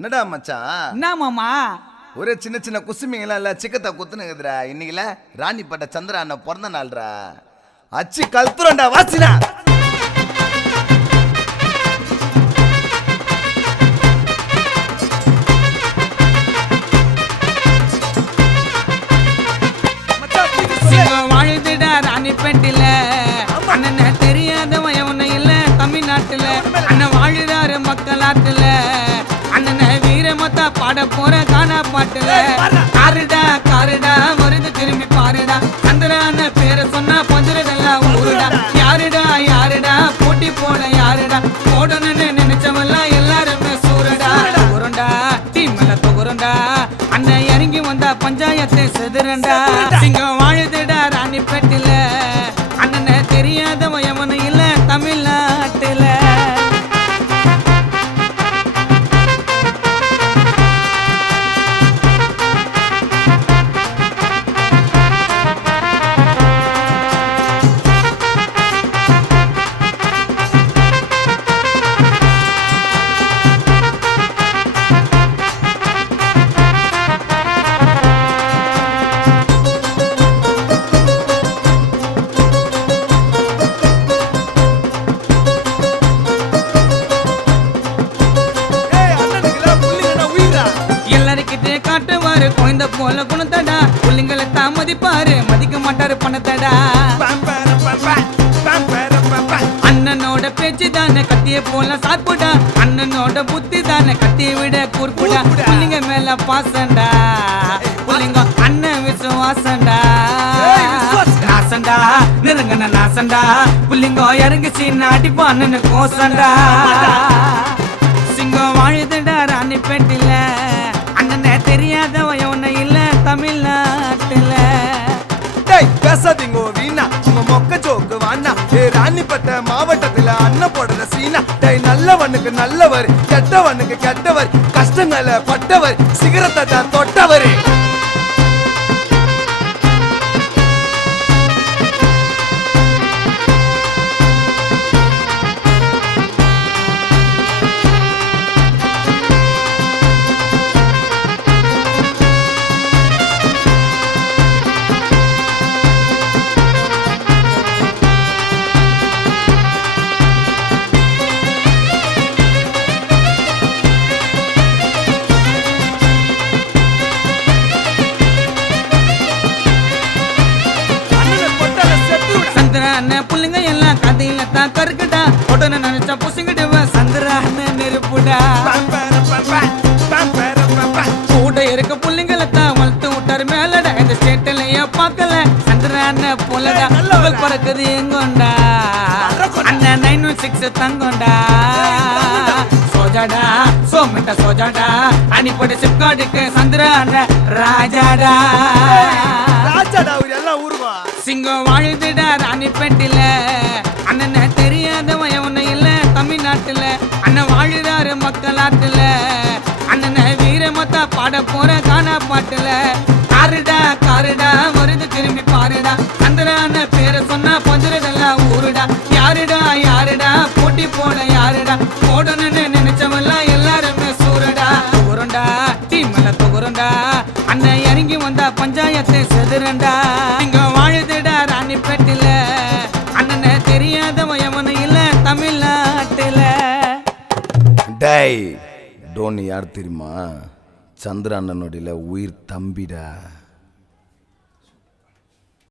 என்னடா மச்சான்? என்ன மாமா? ஒரே சின்ன சின்ன குசுமிங்கெல்லாம் இல்ல, சிக்கத்தை குத்துனுக்குதுடா. இன்னைக்குல ராணிப்பட்ட சந்திர அண்ணன் பிறந்த நாள்ரா. அச்சு கல்துரண்டா வாசினா. வாழ்ந்துடா ராணிப்பேட்டில அண்ணன் தெரியாதவன் எவனும் இல்ல தமிழ்நாட்டுல. அண்ணன் வாழுறாரு மக்களாட்டுல. அண்ணன் வீரமத்தா பாட போற காணா பாட்டுல. காருடா காருடா வருது திரும்பி பாருடா. சந்திரான பேரை சொன்னா பஞ்சுரதெல்லாம் ஊருடா. யாருடா யாருடா போட்டி போட யாருடா போடணும்னு நினைச்சவெல்லாம் எல்லாருமே சூரடா. தொகுரண்டா டீம்ல தொகுரண்டா. அண்ணன் இறங்கி வந்தா பஞ்சாயத்தை செதுரண்டா. சிங்கம் வாழுதுடா ராணிப்பேட்டில. அண்ணனை தெரியாதவன் எவனும் இல்ல தமிழ்நாட்டுல. காட்டுவாரு குழந்தை போல குணத்தடா. புள்ளிங்களை தாமதிப்பாரு மதிக்க மாட்டாரு பணத்தடா. அண்ணனோட பேச்சு தானே கத்திய போல சாப்பிடா. அண்ணனோட புத்தி தானே கத்திய விட கூர்ப்புடா. புள்ளிங்க மேல பாசண்டா. புள்ளிங்க அண்ணன் விசுவாசண்டா. நாசண்டா நெருங்கன நாசண்டா. புள்ளிங்க இறங்கி சீன அடிப்பா அண்ணனு கோசண்டா. சிங்கம் வாழுதுடா ராணிப்பேட்டில. அண்ணனை தெரியாதவன் ஒன்னும் இல்ல தமிழ்நாட்டுல. பேசாதீங்க வீணா, உங்க மொக்க ஜோக்கு வாண்ணா. ராணிப்பட்ட மாவட்டத்துல அண்ணன் போடுற சீனா. நல்லவனுக்கு நல்லவர், கெட்டவனுக்கு கெட்டவர், கஷ்டங்களை பட்டவர், சிகரத்தை தான் தொட்டவர். புள்ளிங்க எல்லாம் கதையில தான் கருக்குடா. உடனே நினைச்சா புசுங்கிடுவ சந்திரான நெருப்புடா. கூட இருக்க புள்ளிங்களை தான் வளர்த்து விட்டாரு மேலடா. இந்த ஸ்டேட்லயே பார்க்கல சந்திரான போலடா. புகழ் பறக்குது எங்கொண்டா. அண்ணன் 916 தங்கொண்டா. சோஜாடா சோமிட்ட சோஜாடா. அணிப்படி சிப்காடுக்கு சந்திரான ராஜாடா. சிங்கம் வாழுதுடா ராணிப்பேட்டில. அண்ணனை தெரியாதவன் எவனும் இல்ல தமிழ்நாட்டுல. அண்ணன் வாழுறாரு மக்களாட்டுல. அண்ணனை வீரமத்தா பாட போற காணா பாட்டுல. காருடா காருடா வருது திரும்பி பாருடா. சந்திரான பேரை சொன்னா பஞ்சுரதெல்லாம் ஊருடா. யாருடா யாருடா போட்டி போட யாருடா போடணும்னு நினைச்சவெல்லாம் எல்லாருமே சூரடா. தொகுரண்டா டீம்ல தொகுரண்டா. அண்ணன் இறங்கி வந்தா பஞ்சாயத்தை செதுரண்டா. இங்க வாழுதுடா ராணிப்பேட்டில. அண்ணனை தெரியாதவன் எவனும் இல்ல தமிழ்நாட்டுல. டேய் டோனி யார் தெரியுமா? சந்திர அண்ணனோட உயிர் தம்பிடா.